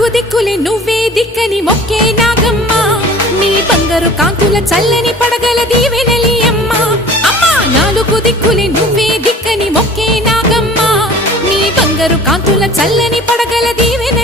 నాలుగు దిక్కులే నువ్వే దిక్కని మొక్కే నాగమ్మ నీ బంగారు కాంతుల చల్లని పడగల దీవెనలి అమ్మ అమ్మా నాలుగు దిక్కులే నువ్వే దిక్కని మొక్కే నాగమ్మ నీ బంగారు కాంతుల చల్లని పడగల దీవెన